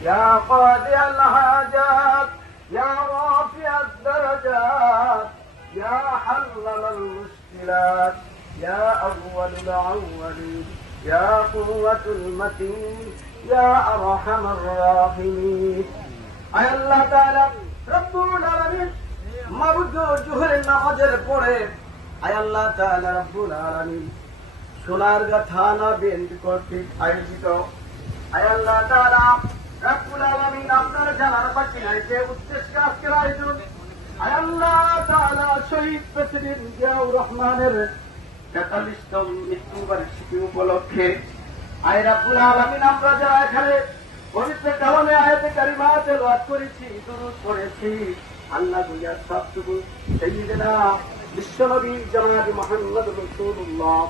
يا قاضي الحاجات يا رافع الدرجات يا حلل المشكلات يا أول الأولين يا قوة المتين يا أرحم الراحمين আয় আল্লাহ তাআলা রব্বুল আলামিন মাবুদ জোহরের নামাজের পরে আয় আল্লাহ তাআলা রব্বুল আলামিন সোনারগাঁ থানা বিএনপি কর্তৃক আয়োজিত আয় আল্লাহ তাআলা রব্বুল আলামিন আপনার জানার বাকি নাইতে উদ্দেশ্য আজকের আয়োজন আয় আল্লাহ তাআলা শহীদ প্রেসিডেন্ট জিয়াউর রহমানের ৪৩তম মৃত্যুবার্ষিকী উপলক্ষে আয় রব্বুল আলামিন আমরা যারা এখানে পবিত্র কালামে আয়াতে কারিমা তেলাওয়াত করেছি দুরূদ পড়েছি আল্লাহ গুলিয়ার সবটুকু সাইয়্যিদিনা বিশ্বনবী জনাব মুহাম্মদ রাসূলুল্লাহ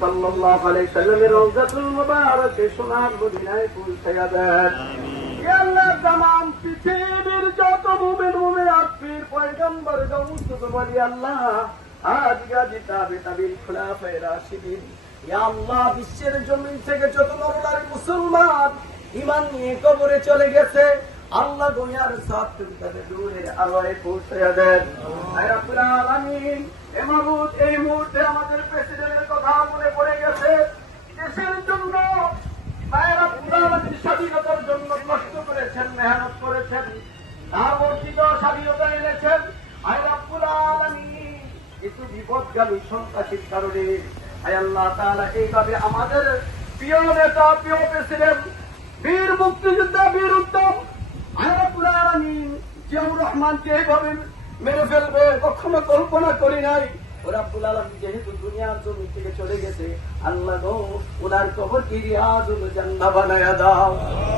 সাল্লাল্লাহু আলাইহি সাল্লামের রওজাতুল মুবারাকে সোনার মদিনায় পৌঁছায়া দেন ইয়া আল্লাহ তামাম পৃথিবীর যত মুমিনাত পীর পয়গম্বর গৌসুদ বলি আল্লাহ আজ গাজী তাবিল খুলাফায়ে রাশিদিন ইয়া আল্লাহ বিশ্বের জমিন থেকে যত নরনারী মুসলমান ঈমান নিয়ে কবরে চলে গেছে আল্লাহ দুনিয়ার সবটুকু তাদের দূরের আলোয় পৌঁছায়া দেন আয় রব্বুল আলামিন হে মাবুদ এই মুহূর্তে আমাদের প্রেসিডেন্টের কথা মনে পড়ে গেছে দেশের জন্য আয় রব্বুল আলামিন স্বাধীনতার জন্য কষ্ট করেছেন মেহনত করেছেন তার বর্ধিত স্বাধীনতা এনেছেন আয় রব্বুল আলামিন কিছু বিপদগামী সন্ত্রাসীর কারণে আয় আল্লাহ তাআলা এইভাবে আমাদের প্রিয় নেতা প্রিয় প্রেসিডেন্ট বীর মুক্তিযোদ্ধা বীর উত্তম আয় রব্বুল আলামিন জিয়াউর রহমানকে এইভাবে মেরে ফেলবে কখনো কল্পনা করি নাই ও রব্বুল আলামিন যেহেতু দুনিয়ার জমি থেকে চলে গেছে আল্লাহ গো ওনার কবরকে রিয়াজুল জান্নাহ বানায়া দাও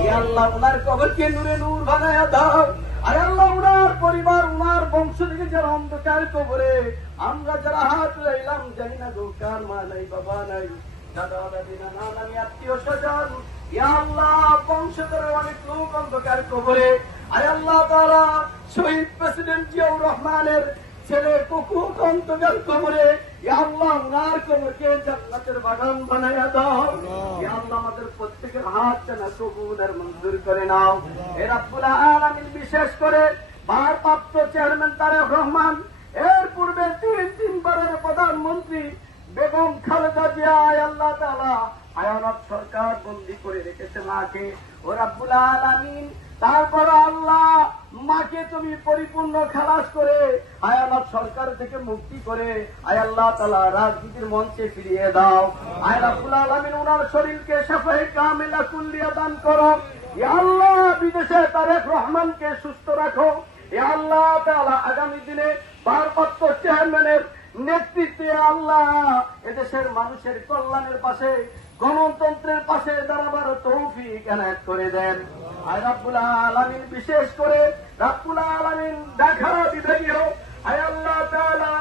ইয়া আল্লাহ ওনার কবরকে নূরে নূর বানায়া দাও আয় আল্লাহ ওনার পরিবার ওনার বংশ থেকে যারা অন্ধকার কবরে আমরা যারা হাত লাইলাম জানি না গো কার মা নাই বাবা নাই দাদা দাদি নানা নানি আত্মীয় স্বজন ইয়া আল্লাহ বংশধরের অনেক লোক অন্ধকার কবরে আয় আল্লাহ তাআলা শহীদ প্রেসিডেন্ট জিয়াউর রহমানের ছেলে কুকু অন্ধকার কবরে ইয়া আল্লাহ ওনার কবরকে জান্নাতের বাগান বানায়া দাও ইয়া আল্লাহ আমাদের প্রত্যেকের হাত টানা কবুল আর মঞ্জুর করে নাও হে রব্বুল আলামিন বিশেষ করে ভারপ্রাপ্ত চেয়ারম্যান তারেক রহমান এর পূর্বে তিনবারের প্রধানমন্ত্রী বেগম খালেদা জিয়া আয় আল্লাহ তাআলা হায়াত সরকার বন্দী করে রেখেছে মাকে ও রব্বুল আলামিন তারপর আল্লাহ মাকে তুমি পরিপূর্ণ খালাস করে হায়াত সরকার থেকে মুক্তি করে আয় আল্লাহ তাআলা রাজনীতির মঞ্চে ফিরিয়ে দাও আয় রব্বুল আলামিন ওনার শরীরকে শাফায়ে কামিলা কুল্লিয়া দান করো ইয়া আল্লাহ বিদেশে তারেক রহমানকে সুস্থ রাখো ইয়া আল্লাহ তাআলা আগামী দিনে ভারপ্রাপ্ত চেয়ারম্যানের নেতৃত্বে আল্লাহ এদেশের মানুষের কল্যাণের পাশে গণতন্ত্রের পাশে দাঁড়াবার তৌফিক এনায়েত করে দেন আয় রব্বুল আলামিন বিশেষ করে রব্বুল আলামিন ঢাকা বিভাগীয় আয় আল্লাহ তাআলা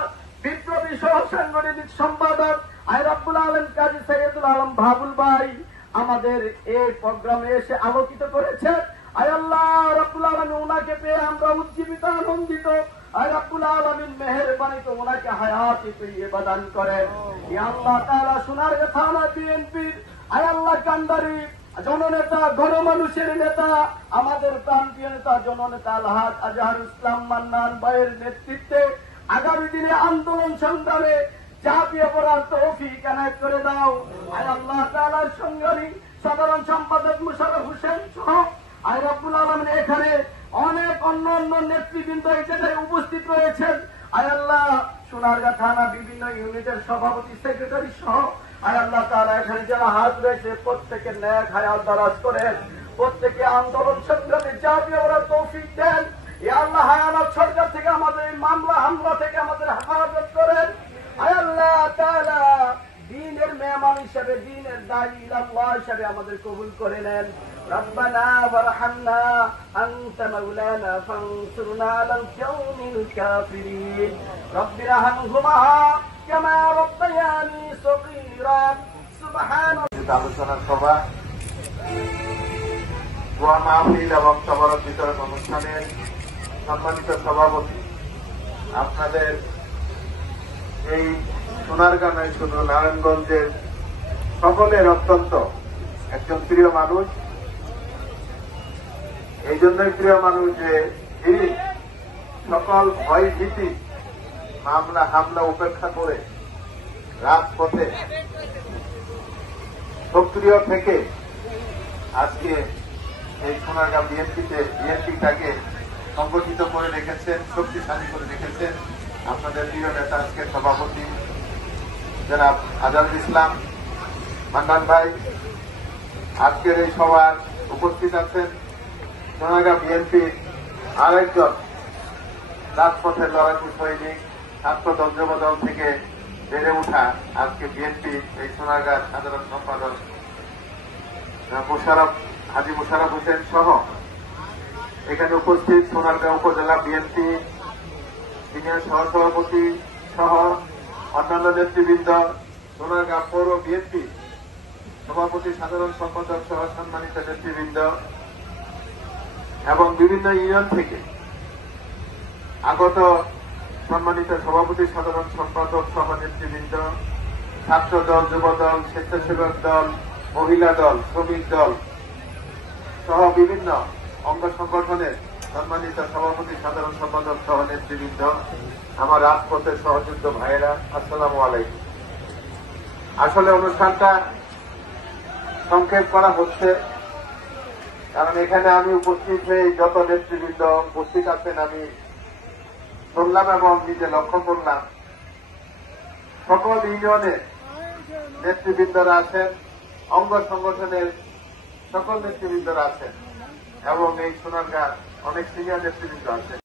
বিপ্লবী সহ সাংগঠনিক সম্পাদক আয় রব্বুল আলামিন কাজী সৈয়দুল আলম ভাবুল ভাই আমাদের এই প্রোগ্রামে এসে আলোকিত করেছেন আয় আল্লাহ রব্বুল আলামিন ওনাকে পেয়ে আমরা উজ্জীবিত আনন্দিত আয় রব্বুল আলামিন মেহেরবানিতে ওনাকে হায়াতে তৈয়বা দান করেন ইয়া আল্লাহ তাআলা সোনারগাঁ থানা বিএনপির আয় আল্লাহ কান্দারি জননেতা গণমানুষের নেতা আমাদের প্রান্তীয় নেতা জননেতা আলহাজ আজহার ইসলাম মান্নান ভাইয়ের নেতৃত্বে আগামী দিনে আন্দোলন সংগ্রামে ঝাঁপিয়ে পড়ার তৌফিক এনায়েত করে দাও আয় আল্লাহ তাআলার সঙ্গে সাধারণ সম্পাদক মুশাররফ হোসেন সহ আয় রব্বুল আলামিন এখানে অনেক অন্য নেতৃবৃন্দ এখানে উপস্থিত রয়েছেন আয় আল্লাহ সোনারগাঁ থানা বিভিন্ন ইউনিটের সভাপতি সেক্রেটারি সহ আয় আল্লাহ তাআলা এখানে যারা হাত রয়েছে প্রত্যেকের ন্যায় হায়াত দারাজ করেন প্রত্যেকে আন্দোলন সংগ্রামে ঝাঁপিয়ে পড়ার তৌফিক দেন ইয়া আল্লাহ হায়াত সরকার থেকে আমাদের এই মামলা হামলা থেকে আমাদের হেফাজত করেন আয় আল্লাহ তাআলা দ্বীনের মেহমান হিসেবে দ্বীনের দায়ী ইলাল্লাহ হিসেবে আমাদের কবুল করে নেন ربنا وارحمنا أنت مولانا فانصرنا على القوم الكافرين رب ارحمهما كما ربياني صغيرا سبحان আলোচনার সভা দোয়া মাহফিল এবং সমারোহ বিতরণ অনুষ্ঠানের সম্মানিত সভাপতি আপনাদের এই সোনারগাঁ নয় শুধু নারায়ণগঞ্জের সকলের অত্যন্ত একজন প্রিয় মানুষ এই জন্যই প্রিয় মানুষ যে তিনি সকল ভয় ভীতি মামলা হামলা উপেক্ষা করে রাজপথে সক্রিয় থেকে আজকে এই সোনারগাঁ বিএনপিটাকে সংগঠিত করে রেখেছেন, শক্তিশালী করে রেখেছেন আপনাদের প্রিয় নেতা আজকে সভাপতি জনাব আজাদুল ইসলাম মান্নান ভাই। আজকের এই সভার উপস্থিত আছেন সোনারগাঁ বিএনপির আরেকজন রাজপথের লড়াকু সৈনিক, ছাত্রদল যুবদল থেকে বেড়ে ওঠা আজকে বিএনপি এই সোনারগাঁর সাধারণ সম্পাদক হাজী মোশাররফ হোসেন সহ এখানে উপস্থিত সোনারগাঁ উপজেলা বিএনপি সিনিয়র সহসভাপতি সহ অন্যান্য নেতৃবৃন্দ, সোনারগাঁ পৌর বিএনপি সভাপতি সাধারণ সম্পাদক সহ সম্মানিত নেতৃবৃন্দ এবং বিভিন্ন ইউনিয়ন থেকে আগত সম্মানিত সভাপতি সাধারণ সম্পাদক সহ নেতৃবৃন্দ, ছাত্রদল, যুবদল, স্বেচ্ছাসেবক দল, মহিলা দল, শ্রমিক দল সহ বিভিন্ন অঙ্গ সংগঠনের সম্মানিত সভাপতি সাধারণ সম্পাদক সহ নেতৃবৃন্দ, আমার রাজপথের সহযোদ্ধ ভাইয়েরা, আসসালামু আলাইকুম। আসলে অনুষ্ঠানটা সংক্ষেপ করা হচ্ছে কারণ এখানে আমি উপস্থিত হয়ে যত নেতৃবৃন্দ উপস্থিত আছেন আমি শুনলাম এবং নিজে লক্ষ্য করলাম সকল ইউনিয়নের নেতৃবৃন্দরা আছেন, অঙ্গ সংগঠনের সকল নেতৃবৃন্দরা আছেন এবং এই সোনারগাঁর অনেক সিনিয়র নেতৃবৃন্দ আছেন।